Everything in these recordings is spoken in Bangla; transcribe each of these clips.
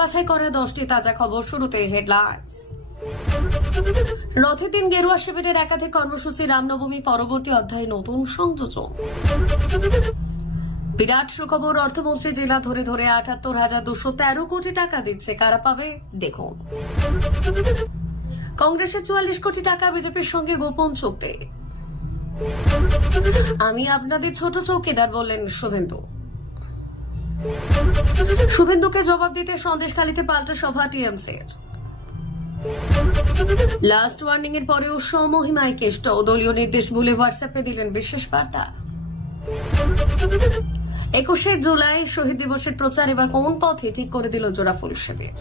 বাছাই করা দশটি তাজা খবর শুরুতে হেডলাইন রথের দিন গেরুয়া শিবিরের একাধিক কর্মসূচি, রামনবমী পরবর্তী অধ্যায়ে নতুন সংযোজন। বিরাট সুখবর, অর্থমন্ত্রী জেলা ধরে ধরে আটাত্তর হাজার দুশো তেরো কোটি টাকা দিচ্ছে, কারা পাবে দেখুন। কংগ্রেসের চুয়াল্লিশ কোটি টাকা বিজেপির সঙ্গে গোপন চুক্তি। আমি আপনাদের ছোট চৌকিদার বললেন শুভেন্দু। শুভেন্দুকে জবাব দিতে সন্দেশ সন্দেশখালীতে পাল্টা সভা টিএমসির। লাস্ট ওয়ার্নিং এর পরেও সমহিমায় কেষ্ট দলীয় নির্দেশ ভুলে হোয়াটসঅ্যাপে দিলেন বিশেষ বার্তা। একুশে জুলাই শহীদ দিবসের প্রচার এবার কোন পথে ঠিক করে দিল জোড়াফুল শিবির?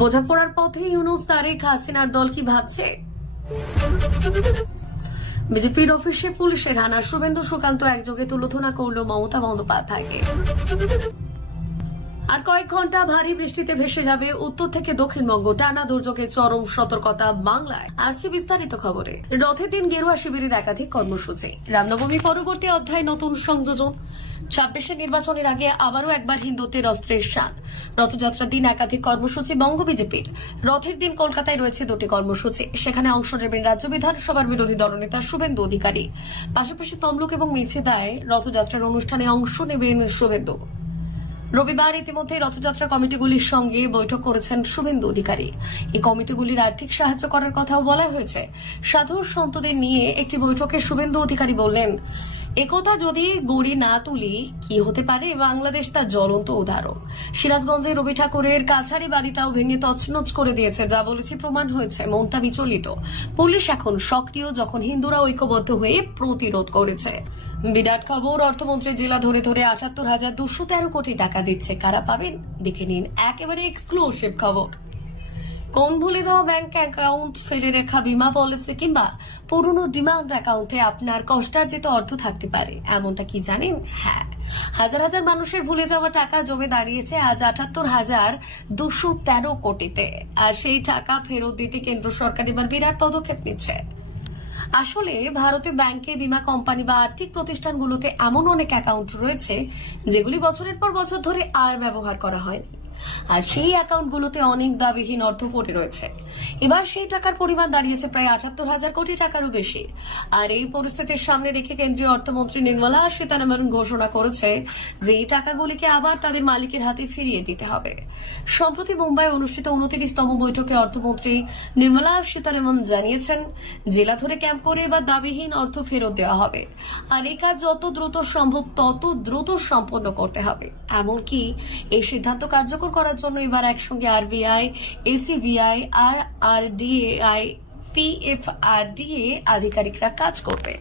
বোঝাপড়ার পথে ইউনুস তারেক হাসিনার দল কি ভাবছে? বিজেপির অফিসে পুলিশের হানা শুভেন্দু সুকান্ত একযোগে তুলোধনা করল মমতা বন্দ্যোপাধ্যায়কে। আর কয়েক ঘণ্টা ভারী বৃষ্টিতে ভেসে যাবে উত্তর থেকে দক্ষিণবঙ্গ। টানা দুর্যোগের চরম সতর্কতা বাংলায়। আসছে বিস্তারিত খবরে। রথের দিন গেরুয়া শিবিরের একাধিক কর্মসূচি। রামনবমী পরবর্তী অধ্যায় নতুন সংযোজন। ছাব্বিশে নির্বাচনের আগে আবারও একবার হিন্দুত্বের অস্ত্রের শান। রথযাত্রার দিন একাধিক কর্মসূচি বঙ্গ বিজেপির। রথের দিন কলকাতায় রয়েছে দুটি কর্মসূচি। সেখানে অংশ নেবেন রাজ্য বিধানসভার বিরোধী দলনেতা শুভেন্দু অধিকারী। পাশাপাশি তমলুক এবং মেছেদায় রথযাত্রার অনুষ্ঠানে অংশ নেবেন শুভেন্দু। রবিবার ইতিমধ্যে রথযাত্রা কমিটিগুলির সঙ্গে বৈঠক করেছেন শুভেন্দু অধিকারী। এই কমিটিগুলির আর্থিক সাহায্য করার কথাও বলা হয়েছে। সাধু সন্তদের নিয়ে একটি বৈঠকে শুভেন্দু অধিকারী বললেন একথা যদি গড়ি না তুলি, কি হতে পারে? বাংলাদেশ তার জ্বলন্ত উদাহরণ। সিরাজগঞ্জে রবি ঠাকুরের কাছারি বাড়িটাও ভেঙে তছনছ করে দিয়েছে, যা বলেছে প্রমাণ হয়েছে, মনটা বিচলিত। পুলিশ এখন সক্রিয় যখন হিন্দুরা ঐক্যবদ্ধ হয়ে প্রতিরোধ করেছে। বিরাট খবর, অর্থমন্ত্রী জেলা ধরে ধরে আটাত্তর হাজার দুশো তেরো কোটি টাকা দিচ্ছে। কারা পাবেন? দেখে নিন একেবারে এক্সক্লুসিভ খবর। কোন ভুলে যাওয়া ব্যাংক অ্যাকাউন্ট ফেলে রেখা বিমা পলিসি কিংবা পুরনো ডিমান্ড অ্যাকাউন্টে আপনার কষ্টার্জিত অর্থ থাকতে পারে। এমনটা কি জানেন? হ্যাঁ। হাজার হাজার মানুষের ভুলে যাওয়া টাকা জমে দাঁড়িয়েছে আজ আটাত্তর হাজার দুশো তেরো কোটিতে। আর সেই টাকা ফেরত দিতে কেন্দ্র সরকার এবার বিরাট পদক্ষেপ নিচ্ছে। আসলে ভারতে ব্যাংকে বিমা কোম্পানি বা আর্থিক প্রতিষ্ঠানগুলোতে এমন অনেক অ্যাকাউন্ট রয়েছে, যেগুলি বছরের পর বছর ধরে আর ব্যবহার করা হয়নি। আর সেই অ্যাকাউন্টগুলোতে অনেক দাবিহীন অর্থ পড়ে রয়েছে। এবার সেই টাকার পরিমাণ দাঁড়িয়েছে প্রায় আটাত্তর হাজার কোটি টাকারও বেশি। আর এই পরিস্থিতির সামনে রেখে কেন্দ্রীয় অর্থমন্ত্রী নির্মলা সীতারামন ঘোষণা করেছে যে এই টাকাগুলিকে আবার তাদের মালিকের হাতে ফিরিয়ে দিতে হবে। সম্প্রতি মুম্বাই অনুষ্ঠিত উনত্রিশতম বৈঠকে অর্থমন্ত্রী নির্মলা সীতারামন জানিয়েছেন, জেলা ধরে ক্যাম্প করে এবার দাবিহীন অর্থ ফেরত দেওয়া হবে। আর এই কাজ যত দ্রুত সম্ভব, তত দ্রুত সম্পন্ন করতে হবে। এমনকি এই সিদ্ধান্ত কার্যকর করার জন্য এবার একসঙ্গে আরবিআই এসিবিআই আর আরডিএআই পিএফআরডিএ আধিকারিকরা কাজ করবে।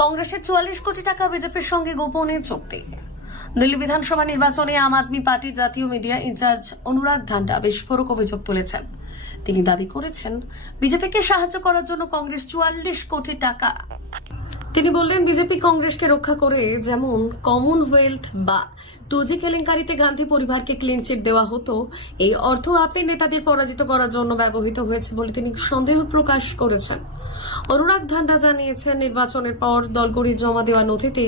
কংগ্রেসের চুয়াল্লিশ কোটি টাকা বিজেপির সঙ্গে গোপনে চুক্তি। দিল্লি বিধানসভা নির্বাচনে আম আদমি পার্টির জাতীয় মিডিয়া ইনচার্জ অনুরাগ ধান্ডা বিস্ফোরক অভিযোগ তুলেছেন। তিনি দাবি করেছেন, বিজেপিকে সাহায্য করার জন্য কংগ্রেস চুয়াল্লিশ কোটি টাকা। তিনি বললেন, বিজেপি কংগ্রেসকে রক্ষা করে যেমন কমনওয়েলথ বা টুজি কেলেঙ্কারিতে গান্ধী পরিবারকে ক্লিন চিট দেওয়া হতো। এই অর্থ আপনি নেতাদের পরাজিত করার জন্য ব্যবহৃত হয়েছে বলে তিনি সন্দেহ প্রকাশ করেছেন। অনুরাগ ধান্ডা জানিয়েছেন, নির্বাচনের পর দলগুলির জমা দেওয়া নথিতে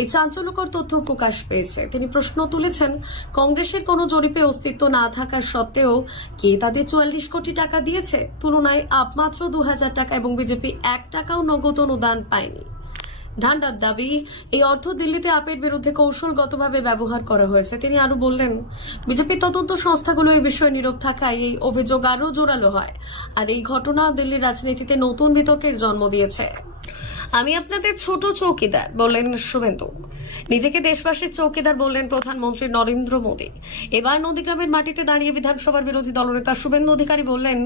এই চাঞ্চল্যকর তথ্য প্রকাশ পেয়েছে। তিনি প্রশ্ন তুলেছেন, কংগ্রেসের কোনো জরিপে অস্তিত্ব না থাকা সত্ত্বেও কে তাদের চুয়াল্লিশ কোটি টাকা দিয়েছে? তুলনায় আপমাত্র দু হাজার টাকা এবং বিজেপি এক টাকাও নগদ অনুদান পায়নি। ধান্ডার দাবি, এই অর্থ দিল্লিতে আপের বিরুদ্ধে কৌশলগতভাবে ব্যবহার করা হয়েছে। তিনি আরও বললেন বিজেপি তদন্ত সংস্থাগুলো এই বিষয়ে নীরব থাকায় এই অভিযোগ আরও জোরালো হয়। আর এই ঘটনা দিল্লির রাজনীতিতে নতুন বিতর্কের জন্ম দিয়েছে। আমি আপনাদের ছোট চৌকিদার, বললেন শুভেন্দু। নিজেকে দেশবাসীর চৌকিদার বললেন প্রধানমন্ত্রী নরেন্দ্র মোদী। এবার নন্দীগ্রামের মাটিতে দাঁড়িয়ে বিধানসভার বিরোধী দলনেতা শুভেন্দু অধিকারী বললেন,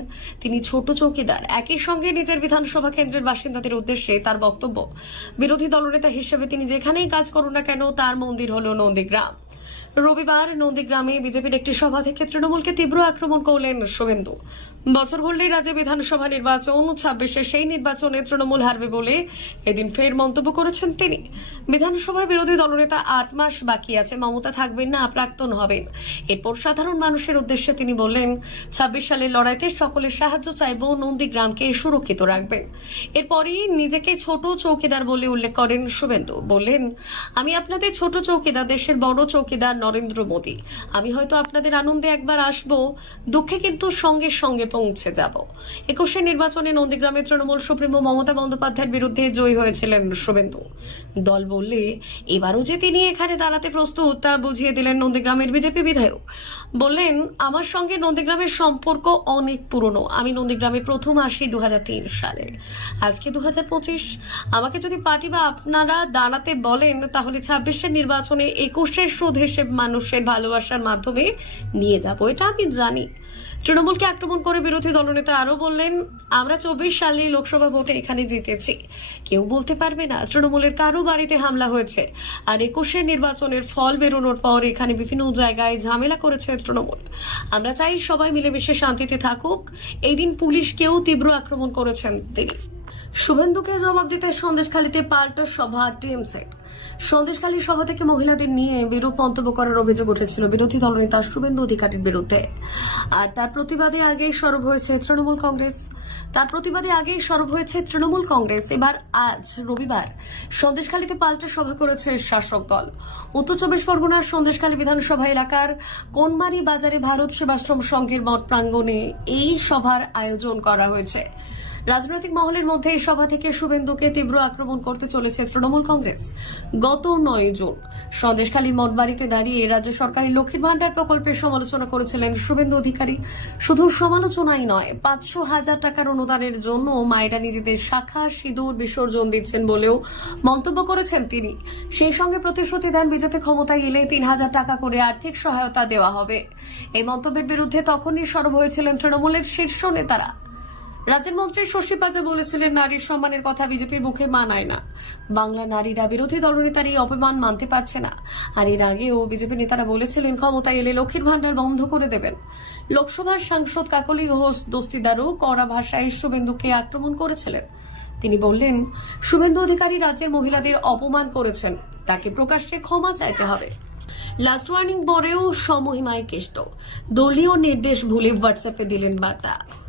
তিনি ছোট চৌকিদার। একই সঙ্গে নিজের বিধানসভা কেন্দ্রের বাসিন্দাদের উদ্দেশ্যে তার বক্তব্য। বিরোধী দলনেতা হিসেবে তিনি যেখানেই কাজ করুন না কেন, তার মন্দির হল নন্দীগ্রাম রবিবার নন্দীগ্রামে বিজেপির একটি সভা থেকে তৃণমূলকে তীব্র আক্রমণ করলেন শুভেন্দু। বছর ঘুরলেই রাজ্যে বিধানসভা নির্বাচন, ছাব্বিশে সেই নির্বাচনে তৃণমূল হারবে বলে এদিন ফের মন্তব্য করেছেন তিনি। বিধানসভায় বিরোধী দলনেতা আট মাস বাকি আছে, মমতা থাকবেন না, প্রাক্তন হবেন। এরপর সাধারণ মানুষের উদ্দেশ্যে তিনি বললেন, ছাব্বিশ সালের লড়াইতে সকলের সাহায্য চাইব, নন্দীগ্রামকে সুরক্ষিত রাখবেন। এরপরই নিজেকে ছোট চৌকিদার বলে উল্লেখ করেন শুভেন্দু। বললেন, আমি আপনাদের ছোট চৌকিদার, দেশের বড় চৌকিদার নরেন্দ্র মোদী। আমি হয়তো আপনাদের আনন্দে একবার আসব, দুঃখে কিন্তু সঙ্গে সঙ্গে পৌঁছে যাব। একুশে নির্বাচনে নন্দীগ্রামে তৃণমূল সুপ্রিমো মমতা বন্দ্যোপাধ্যায়ের বিরুদ্ধে জয়ী হয়েছিলেন শুভেন্দু। দল বললে, এবারও যে তিনি এখানে দাঁড়াতে প্রস্তুত, তা বুঝিয়ে দিলেন নন্দীগ্রামের বিজেপি বিধায়ক। বললেন, আমার সঙ্গে নন্দীগ্রামের সম্পর্ক অনেক পুরনো। আমি নন্দীগ্রামে প্রথম আসি দু সালে। আজকে দু হাজার পঁচিশ। আমাকে যদি পার্টি বা আপনারা দাঁড়াতে বলেন, তাহলে ছাব্বিশের নির্বাচনে একুশের সুদ হিসেব মানুষের ভালোবাসার মাধ্যমে নিয়ে যাব। এটা আমি জানি। তৃণমূলকে আক্রমণ করে বিরোধী দলনেতা আরও বললেন, আমরা চব্বিশ সালে লোকসভা ভোটে এখানে জিতেছি। কেউ বলতে পারবে না, তৃণমূলের কারও বাড়িতে হামলা হয়েছে। আর একুশের নির্বাচনের ফল বেরোনোর পর এখানে বিভিন্ন জায়গায় ঝামেলা করেছে তৃণমূল। আমরা চাই সবাই মিলেমিশে শান্তিতে থাকুক। এই দিন পুলিশকেও তীব্র আক্রমণ করেছেন তিনি। শুভেন্দুকে জবাব দিতে সন্দেশখালীতে পাল্টা সভা টিএমসের। সন্দেশখালী সভা থেকে মহিলাদের নিয়ে বিরূপ মন্তব্য করার অভিযোগ উঠেছিল। বিরোধী দলনেতা শুভেন্দু অধিকারীর বিরুদ্ধে। আর তার প্রতিবাদে আগেই সরব হয়েছে তৃণমূল কংগ্রেস। তার প্রতিবাদে আগেই সরব হয়েছে তৃণমূল কংগ্রেস। এবার আজ রবিবার সন্দেশখালীতে পাল্টা সভা করেছে শাসক দল। উত্তর চব্বিশ পরগনার সন্দেশখালী বিধানসভা এলাকার কোনমারি বাজারে ভারত সেবাশ্রম সংঘের মঠ প্রাঙ্গণে এই সভার আয়োজন করা হয়েছে। রাজনৈতিক মহলের মধ্যে এই সভা থেকে শুভেন্দুকে তীব্র আক্রমণ করতে চলেছে তৃণমূল কংগ্রেস। গত নয় জুন সন্দেশখালী মঠবাড়িতে দাঁড়িয়ে রাজ্য সরকারি লক্ষ্মীর ভান্ডার প্রকল্পের সমালোচনা করেছিলেন শুভেন্দু অধিকারী। শুধু সমালোচনাই নয়, পাঁচশো হাজার টাকার অনুদানের জন্য মায়েরা নিজেদের শাখা, সিঁদুর বিসর্জন দিচ্ছেন বলেও মন্তব্য করেছেন তিনি। সেই সঙ্গে প্রতিশ্রুতি দেন বিজেপি ক্ষমতায় এলে তিন হাজার টাকা করে আর্থিক সহায়তা দেওয়া হবে। এই মন্তব্যের বিরুদ্ধে তখনই সরব হয়েছিলেন তৃণমূলের শীর্ষ নেতারা। রাজ্যের মন্ত্রী শশী পাজা বলেছিলেন, নারীর সম্মানের কথা বিজেপির মুখে মানায় না। বাংলা নারীরা বিরোধী দলনেতার এই অপমান মানতে পারছে না। আর এর আগেও বিজেপি নেতারা বলেছিলেন, ক্ষমতায় এলে লক্ষ্মীর ভান্ডার বন্ধ করে দেবেন। লোকসভার সাংসদ কাকলি ঘোষ, দস্তিদারও কড়া ভাষায় শুভেন্দুকে আক্রমণ করেছিলেন। তিনি বললেন, শুভেন্দু অধিকারী রাজ্যের মহিলাদের অপমান করেছেন। তাকে প্রকাশ্যে ক্ষমা চাইতে হবে। লাস্ট ওয়ার্নিং পরেও সমহিমায় কেষ্ট। দলীয় নির্দেশ ভুলে হোয়াটসঅ্যাপে দিলেন বার্তা।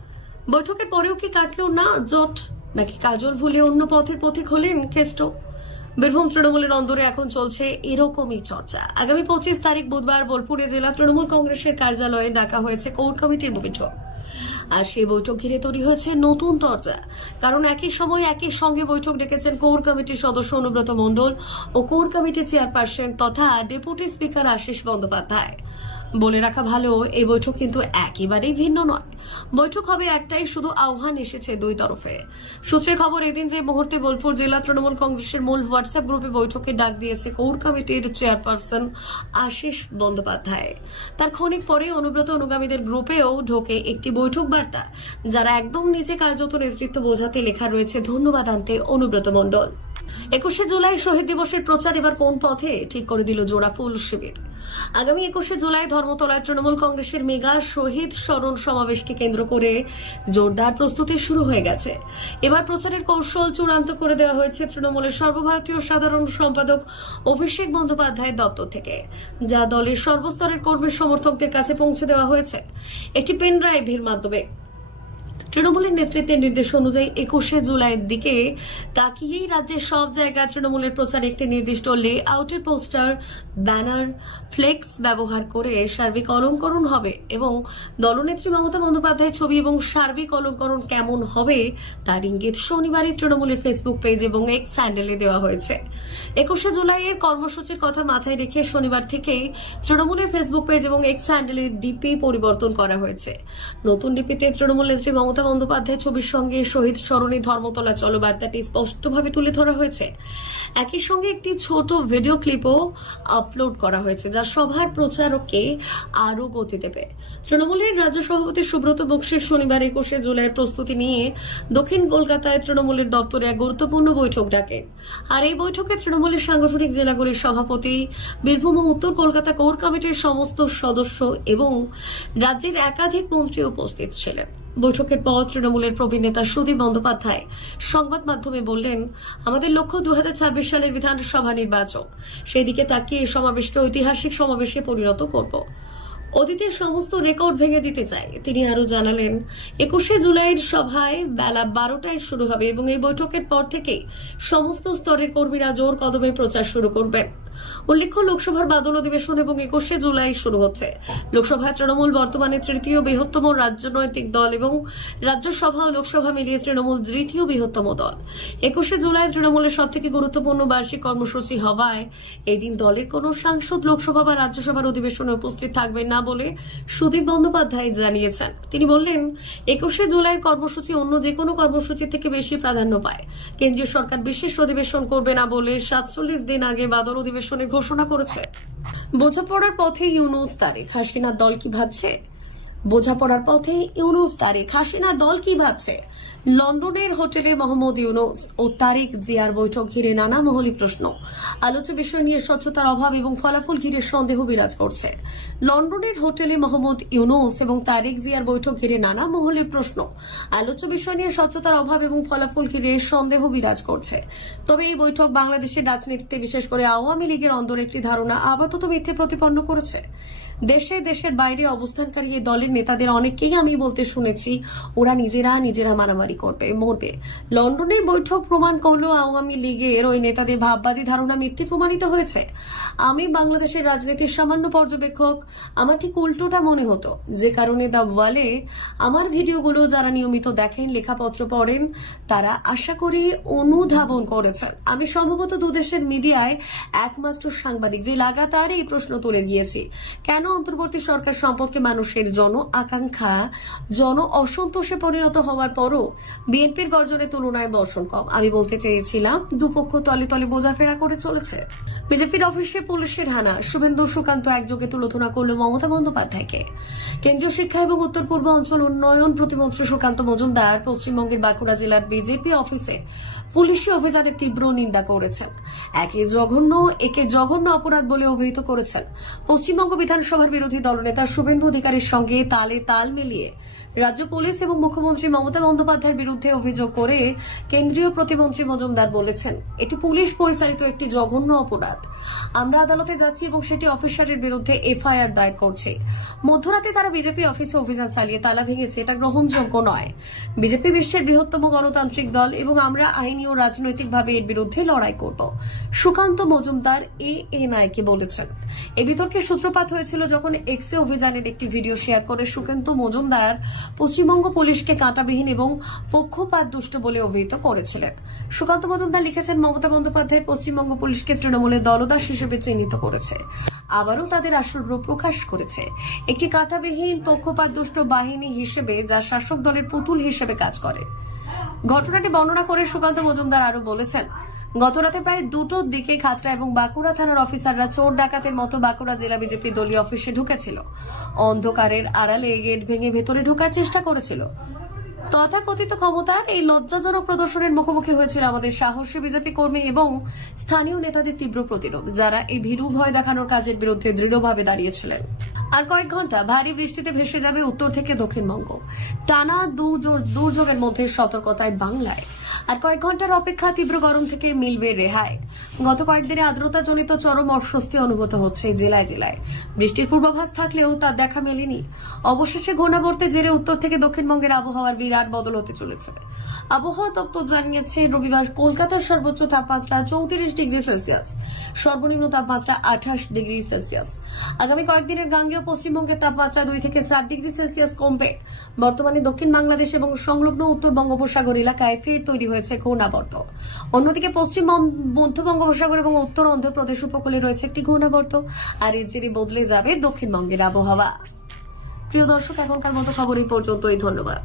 বৈঠকের পরেও কি কাটলো না জট? নাকি কাজল ভুলে অন্য পথের পথিক হলেন কেষ্ট? বীরভূম তৃণমূলের অন্দরে এখন চলছে এরকমই চর্চা। আগামী পঁচিশ তারিখ বুধবার বোলপুরে জেলা তৃণমূল কংগ্রেসের কার্যালয়ে ডাকা হয়েছে কোর কমিটির বৈঠক। আর সেই বৈঠক ঘিরে তৈরি হয়েছে নতুন দরজা কারণ একই সময় একই সঙ্গে বৈঠক ডেকেছেন কোর কমিটির সদস্য অনুব্রত মণ্ডল ও কোর কমিটির চেয়ারপারসন তথা ডেপুটি স্পিকার আশিস বন্দ্যোপাধ্যায়। বলে রাখা ভালো, এই বৈঠক কিন্তু একেবারেই ভিন্ন নয়। বৈঠক হবে একটাই, শুধু আহ্বান এসেছে দুই তরফে। সূত্রের খবর এদিন যে মুহূর্তে বোলপুর জেলা তৃণমূল কংগ্রেসের মূল হোয়াটসঅ্যাপ গ্রুপে বৈঠকে ডাক দিয়েছে কোর কমিটির চেয়ারপারসন আশিস বন্দ্যোপাধ্যায়। তার ক্ষণিক পরে অনুব্রত অনুগামীদের গ্রুপেও ঢোকে একটি বৈঠক বার্তা, যারা একদম নিচে কার্যত নেতৃত্ব বোঝাতে লেখা রয়েছে ধন্যবাদ আনতে অনুব্রত মণ্ডল। একুশে জুলাই শহীদ দিবসের প্রচার এবার কোন পথে? ঠিক করে দিল জোড়া ফুল শিবির। আগামী একুশে জুলাই ধর্মতলায় তৃণমূল কংগ্রেসের মেগা শহীদ স্মরণ সমাবেশকে কেন্দ্র করে জোরদার প্রস্তুতি শুরু হয়ে গেছে। এবার প্রচারের কৌশল চূড়ান্ত করে দেওয়া হয়েছে তৃণমূলের সর্বভারতীয় সাধারণ সম্পাদক অভিষেক বন্দ্যোপাধ্যায়ের দপ্তর থেকে, যা দলের সর্বস্তরের কর্মী সমর্থকদের কাছে পৌঁছে দেওয়া হয়েছে। একটি পেন ড্রাইভের মাধ্যমে তৃণমূলের নেতৃত্বের নির্দেশ অনুযায়ী একুশে জুলাইয়ের দিকে তাকিয়েই রাজ্যের সব জায়গায় তৃণমূলের প্রচারে একটি নির্দিষ্ট লে আউটের পোস্টার, ব্যানার, ফ্লেক্স ব্যবহার করে সার্বিক অলঙ্করণ হবে এবং দলনেত্রী মমতা বন্দ্যোপাধ্যায়ের ছবি এবং সার্বিক অলঙ্করণ কেমন হবে তার ইঙ্গিত শনিবারই তৃণমূলের ফেসবুক পেজ এবং এক্স হ্যান্ডেলে দেওয়া হয়েছে। একুশে জুলাইয়ের কর্মসূচির কথা মাথায় রেখে শনিবার থেকেই তৃণমূলের ফেসবুক পেজ এবং এক্স হ্যান্ডেলের ডিপি পরিবর্তন করা হয়েছে। নতুন ডিপিতে তৃণমূল নেত্রী মমতা বন্দ্যোপাধ্যায় ছবির সঙ্গে শহীদ স্মরণে ধর্মতলা চলো বার্তাটি স্পষ্টভাবে তুলে ধরা হয়েছে। একই সঙ্গে একটি ছোট ভিডিও ক্লিপও আপলোড করা হয়েছে, যা সভার প্রচারকে আরও গতি দেবে। তৃণমূলের রাজ্য সভাপতি সুব্রত বক্সির শনিবার একুশে জুলাইয়ের প্রস্তুতি নিয়ে দক্ষিণ কলকাতায় তৃণমূলের দপ্তরে এক গুরুত্বপূর্ণ বৈঠক ডাকেন আর এই বৈঠকে তৃণমূলের সাংগঠনিক জেলাগুলির সভাপতি বীরভূম ও উত্তর কলকাতা কোর কমিটির সমস্ত সদস্য এবং রাজ্যের একাধিক মন্ত্রী উপস্থিত ছিলেন। বৈঠকের পর তৃণমূলের প্রবীণ নেতা সুদীপ বন্দ্যোপাধ্যায় সংবাদ মাধ্যমে বললেন, আমাদের লক্ষ্য দু হাজার ছাব্বিশ সালের বিধানসভা নির্বাচন। সেই দিকে তাকিয়ে এই সমাবেশকে ঐতিহাসিক সমাবেশে পরিণত করব। অতীতের সমস্ত রেকর্ড ভেঙে দিতে চাই। তিনি আরও জানালেন, একুশে জুলাইয়ের সভায় বেলা বারোটায় শুরু হবে এবং এই বৈঠকের পর থেকেই সমস্ত স্তরের কর্মীরা জোর কদমে প্রচার শুরু করবেন। উল্লেখ্য, লোকসভার বাদল অধিবেশন এবং একুশে জুলাই শুরু হচ্ছে। লোকসভায় তৃণমূল বর্তমানে তৃতীয় বৃহত্তম রাজনৈতিক দল এবং রাজ্যসভা ও লোকসভা মিলিয়ে তৃণমূল দ্বিতীয় বৃহত্তম দল। একুশে জুলাই তৃণমূলের সব থেকে গুরুত্বপূর্ণ বার্ষিক কর্মসূচি হওয়ায় এই দিন দলের কোনো সাংসদ লোকসভা বা রাজ্যসভার অধিবেশনে উপস্থিত থাকবেন না বলে সুদীপ বন্দ্যোপাধ্যায় জানিয়েছেন। তিনি বললেন, একুশে জুলাইয়ের কর্মসূচি অন্য যে কোনো কর্মসূচি থেকে বেশি প্রাধান্য পায়। কেন্দ্রীয় সরকার বিশেষ অধিবেশন করবে না বলে সাতচল্লিশ দিন আগে বাদল অধিবেশনের ঘোষণা করেছে। বোঝাপড়ার পথে ইউনুস তারেক। হাসিনার দল কি ভাবছে? বোঝাপড়ার পথে ইউনুস, তারিক হাসিনা দল কি ভাবছে? লন্ডনের হোটেলে মোহাম্মদ ইউনুস ও তারিক জিয়ার বৈঠক ঘিরে নানা মহলি প্রশ্ন। আলোচ্য বিষয় নিয়ে স্বচ্ছতার অভাব এবং ফলাফল ঘিরে সন্দেহ বিরাজ করছে। লন্ডনের হোটেলে মোহাম্মদ ইউনুস এবং তারিক জিয়ার বৈঠক ঘিরে নানা মহলের প্রশ্ন। আলোচ্য বিষয় নিয়ে স্বচ্ছতার অভাব এবং ফলাফল ঘিরে সন্দেহ বিরাজ করছে। তবে এই বৈঠক বাংলাদেশের রাজনীতিতে বিশেষ করে আওয়ামী লীগের অন্দর একটি ধারণা আপাতত মিথ্যে প্রতিপন্ন করেছে। দেশে দেশের বাইরে অবস্থানকারী এই দলের নেতাদের অনেককেই আমি বলতে শুনেছি, ওরা নিজেরা নিজেরা মারামারি করবে, মরবে। লন্ডনের বৈঠক প্রমাণ করল আওয়ামী লীগের ওই নেতাদের ভাববাদী ধারণা মিথ্যে প্রমাণিত হয়েছে। আমি বাংলাদেশের রাজনীতির সামান্য পর্যবেক্ষক, আমার ঠিক উল্টোটা মনে হতো। যে কারণে দা ওয়ালে আমার ভিডিওগুলো যারা নিয়মিত দেখেন, লেখাপত্র পড়েন, তারা আশা করি অনুধাবন করেছেন। আমি সম্ভবত দুদেশের মিডিয়ায় একমাত্র সাংবাদিক, যে লাগাতার এই প্রশ্ন তুলে গিয়েছি, কেন অন্তর্বর্তী সরকার সম্পর্কে মানুষের জন আকাঙ্ক্ষা জন অসন্তোষে পরিণত হওয়ার পরও বিএনপির গর্জনের তুলনায় বর্ষণ কম। আমি বলতে চেয়েছিলাম, দুপক্ষ তলে তলে বোঝাফেরা করে চলেছে। বিজেপির অফিসে পুলিশের হানা শুভেন্দু সুকান্ত একযোগে তুলনা করল মমতা বন্দ্যোপাধ্যায়কে। কেন্দ্রীয় শিক্ষা এবং উত্তর পূর্ব অঞ্চল উন্নয়ন প্রতিমন্ত্রী সুকান্ত মজুমদার পশ্চিমবঙ্গের বাঁকুড়া জেলার বিজেপি অফিসে পুলিশি অভিযানের তীব্র নিন্দা করেছেন। একে জঘন্য একে জঘন্য অপরাধ বলে অভিহিত করেছেন। পশ্চিমবঙ্গ বিধানসভার বিরোধী দলনেতা শুভেন্দু অধিকারীর সঙ্গে তালে তাল মিলিয়ে রাজ্য পুলিশ এবং মুখ্যমন্ত্রী মমতা বন্দ্যোপাধ্যায়ের বিরুদ্ধে অভিযোগ করে কেন্দ্রীয় প্রতিমন্ত্রী মজুমদার বলেছেন, এটি পুলিশ পরিচালিত একটি জঘন্য অপরাধ। আমরা আদালতে যাচ্ছি এবং সেটি অফিসারের বিরুদ্ধে এফআইআর দায়ের করছে। মধ্যরাতে তারা বিজেপি অফিসে অভিযান চালিয়ে তালা ভেঙেছে। এটা গ্রহণযোগ্য নয়। বিজেপি বিশ্বের বৃহত্তম গণতান্ত্রিক দল এবং আমরা আইনি ও রাজনৈতিকভাবে এর বিরুদ্ধে লড়াই করব। সুকান্ত মজুমদার এ এ এনআইকে বলেছেন, এ বিতর্কের সূত্রপাত হয়েছিল যখন এক্সে অভিযানের একটি ভিডিও শেয়ার করে সুকান্ত মজুমদার পশ্চিমবঙ্গ পুলিশকে কাঁটাবিহীন এবং পক্ষপাত দুষ্ট বলে অভিহিত করেছিলেন। সুকান্ত মজুমদার লিখেছেন, মমতা বন্দ্যোপাধ্যায় পশ্চিমবঙ্গ পুলিশকে তৃণমূলের দলদাস হিসেবে চিহ্নিত করেছে। আবারও তাদের আসল রূপ প্রকাশ করেছে। একটি কাঁটাবিহীন, পক্ষপাত দুষ্ট বাহিনী হিসেবে যা শাসক দলের পুতুল হিসেবে কাজ করে। ঘটনাটি বর্ণনা করে সুকান্ত মজুমদার আরও বলেছেন গতরাতে প্রায় দুটোর দিকে খাতড়া এবং বাঁকুড়া থানার অফিসাররা চোর ডাকাতের মতো বাঁকুড়া জেলা বিজেপি দলীয় অফিসে ঢুকেছিল। অন্ধকারের আড়ালে গেট ভেঙে ভেতরে ঢোকার চেষ্টা করেছিল। তথাকথিত ক্ষমতার এই লজ্জাজনক প্রদর্শনের মুখোমুখি হয়েছিল আমাদের সাহসী বিজেপি কর্মী এবং স্থানীয় নেতাদের তীব্র প্রতিরোধ, যারা এই ভীরু ভয় দেখানোর কাজের বিরুদ্ধে দৃঢ়ভাবে দাঁড়িয়েছিলেন। আর কয়েক ঘণ্টা ভারী বৃষ্টিতে ভেসে যাবে উত্তর থেকে দক্ষিণবঙ্গ। টানা দুর্যোগের মধ্যে সতর্কতায় বাংলায়। আর কয়েক ঘণ্টার অপেক্ষা তীব্র গরম থেকে মিলবে রেহাই। গত কয়েকদিনে আর্দ্রতাজনিত চরম অস্বস্তি অনুভূত হচ্ছে জেলায় জেলায়। বৃষ্টির পূর্বাভাস থাকলেও তার দেখা মেলেনি। অবশেষে ঘূর্ণাবর্তের জেরে উত্তর থেকে দক্ষিণবঙ্গের আবহাওয়ার বিরাট বদল হতে চলেছে। আবহাওয়া দপ্তর জানিয়েছে, রবিবার কলকাতার সর্বোচ্চ তাপমাত্রা চৌত্রিশ ডিগ্রি সেলসিয়াস, সর্বনিম্ন তাপমাত্রা আঠাশ ডিগ্রি সেলসিয়াস। আগামী কয়েকদিনের গাঙ্গেয় পশ্চিমবঙ্গের তাপমাত্রা দুই থেকে চার ডিগ্রি সেলসিয়াস কমবে। বর্তমানে দক্ষিণ বাংলাদেশ এবং সংলগ্ন উত্তর বঙ্গোপসাগর এলাকায় ফের তৈরি হয়েছে ঘূর্ণাবর্ত। অন্যদিকে পশ্চিম মধ্য বঙ্গোপসাগর এবং উত্তর অন্ধ্রপ্রদেশ উপকূলে রয়েছে একটি ঘূর্ণাবর্ত, আর এর জেরে বদলে যাবে দক্ষিণবঙ্গের আবহাওয়া। প্রিয় দর্শক, এখনকার মতো খবর এই পর্যন্তই, ধন্যবাদ।